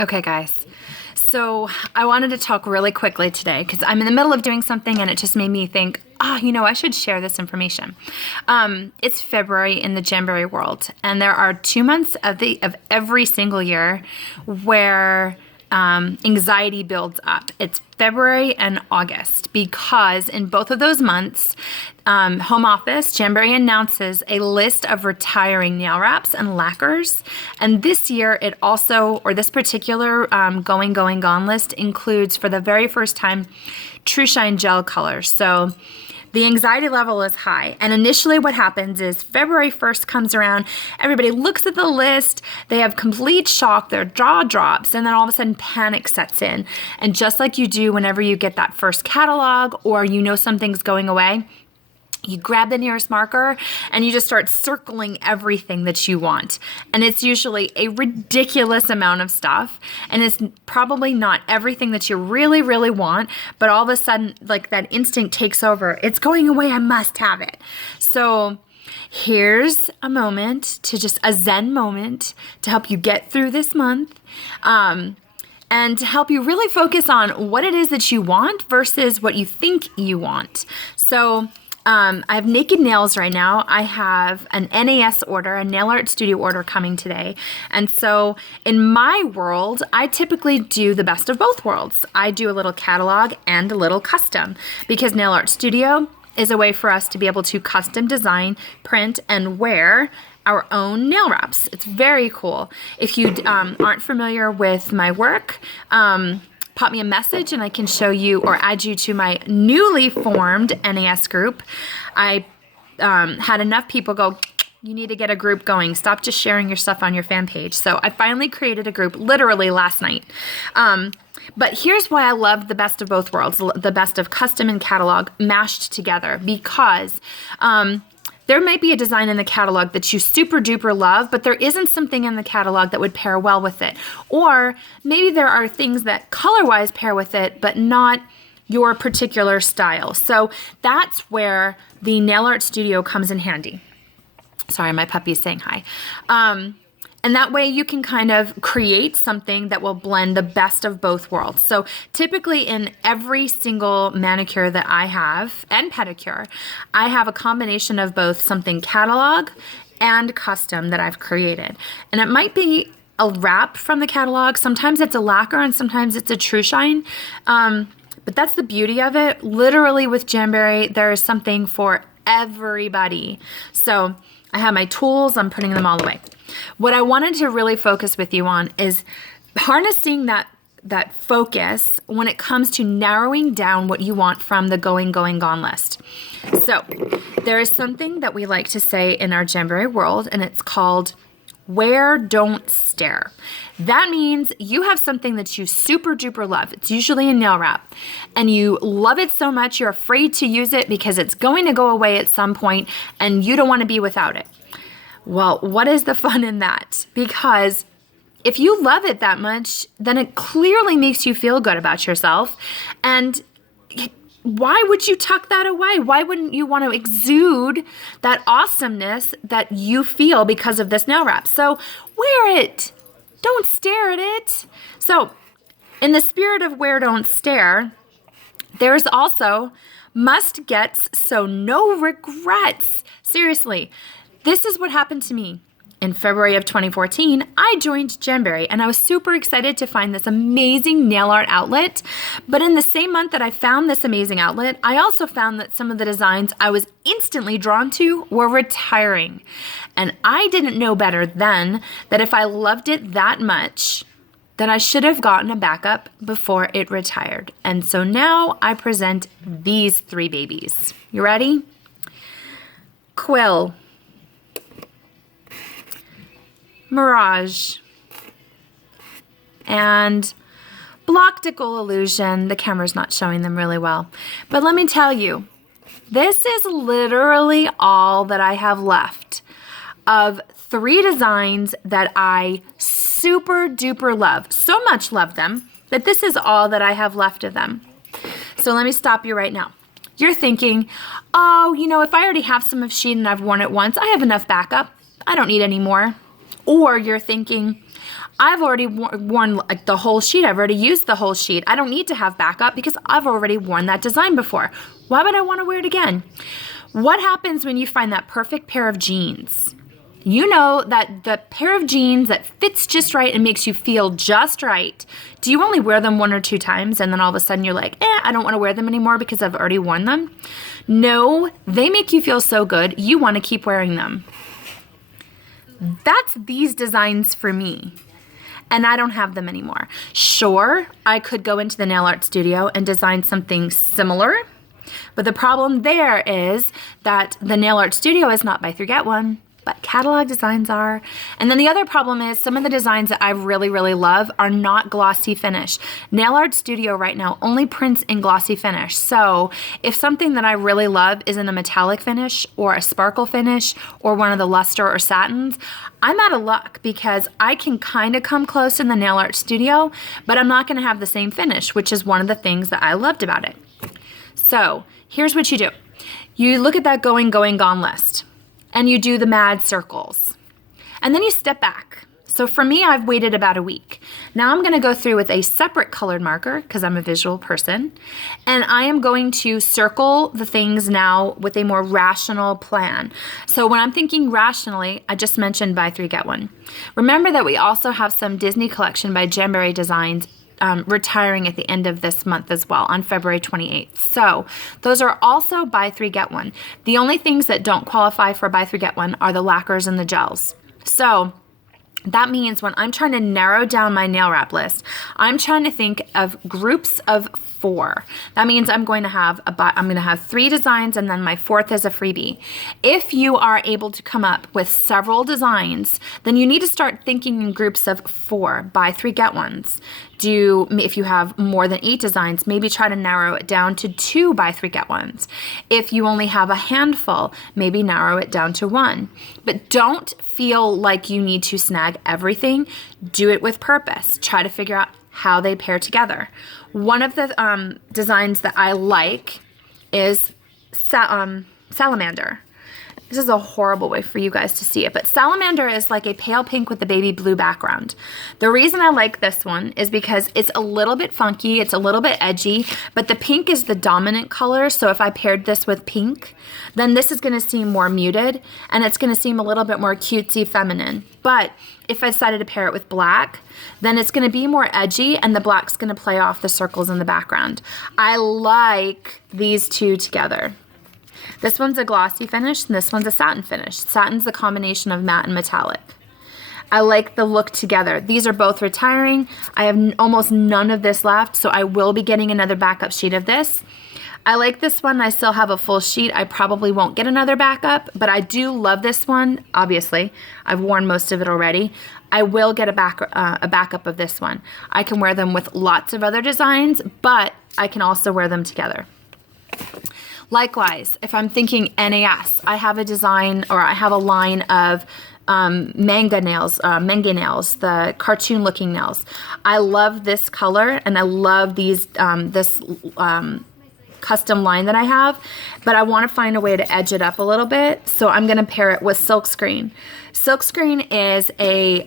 Okay, guys. So I wanted to talk really quickly today because I'm in the middle of doing something and it just made me think, I should share this information. It's February in the Jamberry World, and there are 2 months of every single year where anxiety builds up. It's February and August because in both of those months, Home Office, Jamberry announces a list of retiring nail wraps and lacquers. And this year it also, or this particular going, gone list includes for the very first time True Shine gel colors. So the anxiety level is high. And initially what happens is February 1st comes around, everybody looks at the list, they have complete shock, their jaw drops, and then all of a sudden panic sets in. And just like you do whenever you get that first catalog or you know something's going away, you grab the nearest marker and you just start circling everything that you want. And it's usually a ridiculous amount of stuff. And it's probably not everything that you really, really want. But all of a sudden, like that instinct takes over. It's going away. I must have it. So here's a moment a Zen moment to help you get through this month. And to help you really focus on what it is that you want versus what you think you want. So I have naked nails right now. I have an NAS order, a nail art studio order coming today. And so in my world, I typically do the best of both worlds. I do a little catalog and a little custom because nail art studio is a way for us to be able to custom design, print, and wear our own nail wraps. It's very cool. If you aren't familiar with my work, pop me a message and I can show you or add you to my newly formed NAS group. I had enough people go, you need to get a group going. Stop just sharing your stuff on your fan page. So I finally created a group literally last night. But here's why I love the best of both worlds, the best of custom and catalog mashed together, because there might be a design in the catalog that you super duper love, but there isn't something in the catalog that would pair well with it. Or maybe there are things that color-wise pair with it, but not your particular style. So that's where the nail art studio comes in handy. Sorry, my puppy's saying hi. And that way you can kind of create something that will blend the best of both worlds. So typically in every single manicure that I have and pedicure, I have a combination of both something catalog and custom that I've created. And it might be a wrap from the catalog. Sometimes it's a lacquer and sometimes it's a True Shine. But that's the beauty of it. Literally with Jamberry, there is something for everybody. So I have my tools, I'm putting them all away. What I wanted to really focus with you on is harnessing that focus when it comes to narrowing down what you want from the going, gone list. So there is something that we like to say in our Jamberry world, and it's called wear, don't stare. That means you have something that you super duper love. It's usually a nail wrap, and you love it so much you're afraid to use it because it's going to go away at some point and you don't want to be without it. Well, what is the fun in that? Because if you love it that much, then it clearly makes you feel good about yourself. And why would you tuck that away? Why wouldn't you want to exude that awesomeness that you feel because of this nail wrap? So wear it. Don't stare at it. So in the spirit of wear, don't stare, there's also must gets, so no regrets. Seriously. This is what happened to me. In February of 2014, I joined Jamberry and I was super excited to find this amazing nail art outlet. But in the same month that I found this amazing outlet, I also found that some of the designs I was instantly drawn to were retiring. And I didn't know better then that if I loved it that much, then I should have gotten a backup before it retired. And so now I present these 3 babies. You ready? Quill, Mirage, and Bloctical Illusion. The camera's not showing them really well. But let me tell you, this is literally all that I have left of 3 designs that I super duper love. So much love them that this is all that I have left of them. So let me stop you right now. You're thinking, oh, if I already have some of Shein and I've worn it once, I have enough backup. I don't need any more. Or you're thinking, I've already worn like the whole sheet. I've already used the whole sheet. I don't need to have backup because I've already worn that design before. Why would I want to wear it again? What happens when you find that perfect pair of jeans? You know that the pair of jeans that fits just right and makes you feel just right. Do you only wear them 1 or 2 times and then all of a sudden you're like, I don't want to wear them anymore because I've already worn them? No, they make you feel so good, you want to keep wearing them. That's these designs for me. And I don't have them anymore. Sure, I could go into the nail art studio and design something similar, but the problem there is that the nail art studio is not buy 3 get 1, but catalog designs are. And then the other problem is some of the designs that I really, really love are not glossy finish. Nail art studio right now only prints in glossy finish. So if something that I really love is in a metallic finish or a sparkle finish or one of the luster or satins, I'm out of luck because I can kind of come close in the nail art studio, but I'm not going to have the same finish, which is one of the things that I loved about it. So here's what you do. You look at that going, gone list and you do the mad circles. And then you step back. So for me, I've waited about a week. Now I'm going to go through with a separate colored marker because I'm a visual person. And I am going to circle the things now with a more rational plan. So when I'm thinking rationally, I just mentioned buy 3 get 1. Remember that we also have some Disney collection by Jamberry Designs retiring at the end of this month as well on February 28th. So those are also buy 3 get 1. The only things that don't qualify for buy 3 get 1 are the lacquers and the gels. So that means when I'm trying to narrow down my nail wrap list, I'm trying to think of groups of 4. That means I'm going to have 3 designs and then my 4th is a freebie. If you are able to come up with several designs, then you need to start thinking in groups of 4, buy 3 get 1s. If you have more than 8 designs, maybe try to narrow it down to 2 buy 3 get 1s. If you only have a handful, maybe narrow it down to 1. But don't feel like you need to snag everything. Do it with purpose. Try to figure out how they pair together. One of the designs that I like is Salamander. This is a horrible way for you guys to see it, but Salamander is like a pale pink with a baby blue background. The reason I like this one is because it's a little bit funky, it's a little bit edgy, but the pink is the dominant color, so if I paired this with pink, then this is gonna seem more muted, and it's gonna seem a little bit more cutesy feminine. But if I decided to pair it with black, then it's gonna be more edgy, and the black's gonna play off the circles in the background. I like these two together. This one's a glossy finish, and this one's a satin finish. Satin's the combination of matte and metallic. I like the look together. These are both retiring. I have almost none of this left, so I will be getting another backup sheet of this. I like this one. I still have a full sheet. I probably won't get another backup, but I do love this one. Obviously, I've worn most of it already. I will get a backup of this one. I can wear them with lots of other designs, but I can also wear them together. Likewise, if I'm thinking NAS, I have a design or I have a line of manga nails, the cartoon looking nails. I love this color and I love these this custom line that I have, but I want to find a way to edge it up a little bit, so I'm going to pair it with Silkscreen. Silkscreen is a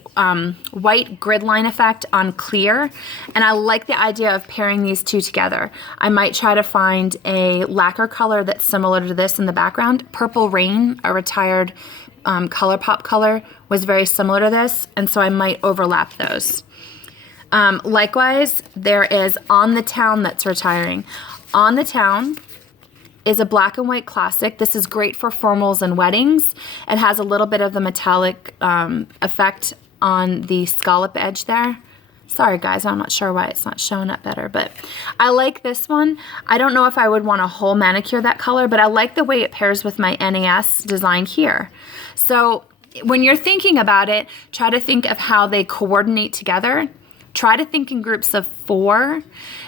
white grid line effect on clear, and I like the idea of pairing these two together. I might try to find a lacquer color that's similar to this in the background. Purple Rain, a retired ColourPop color, was very similar to this, and so I might overlap those. Likewise, there is On the Town that's retiring. On the Town is a black and white classic. This is great for formals and weddings. It has a little bit of the metallic effect on the scallop edge there. Sorry guys, I'm not sure why it's not showing up better, but I like this one. I don't know if I would want to whole manicure that color, but I like the way it pairs with my NAS design here. So when you're thinking about it, try to think of how they coordinate together. Try to think in groups of 4.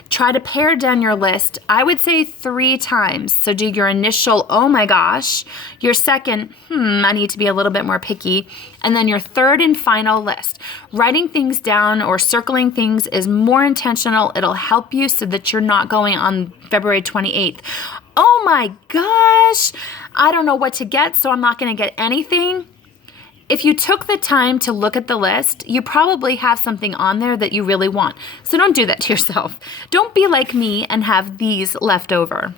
Try to pare down your list, I would say 3 times. So do your initial, oh my gosh, your second, I need to be a little bit more picky, and then your third and final list. Writing things down or circling things is more intentional. It'll help you so that you're not going on February 28th. Oh my gosh, I don't know what to get, so I'm not gonna get anything. if you took the time to look at the list, you probably have something on there that you really want. So don't do that to yourself. Don't be like me and have these left over.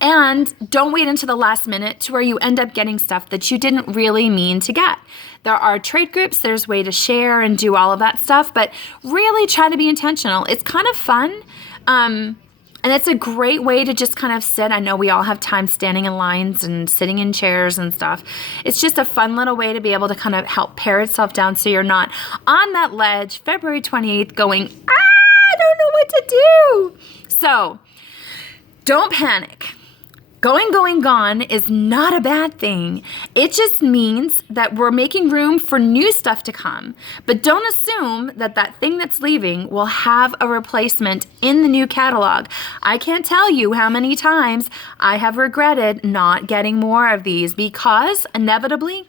And don't wait until the last minute to where you end up getting stuff that you didn't really mean to get. There are trade groups, there's a way to share and do all of that stuff, but really try to be intentional. It's kind of fun, and it's a great way to just kind of sit. I know we all have time standing in lines and sitting in chairs and stuff. It's just a fun little way to be able to kind of help pare itself down so you're not on that ledge February 28th going, I don't know what to do. So don't panic. Going, gone is not a bad thing. It just means that we're making room for new stuff to come. But don't assume that that thing that's leaving will have a replacement in the new catalog. I can't tell you how many times I have regretted not getting more of these because, inevitably,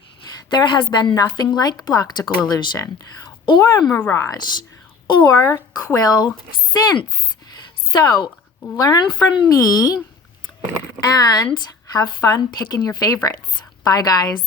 there has been nothing like Bloctical Illusion or Mirage or Quill since. So, learn from me and have fun picking your favorites. Bye, guys.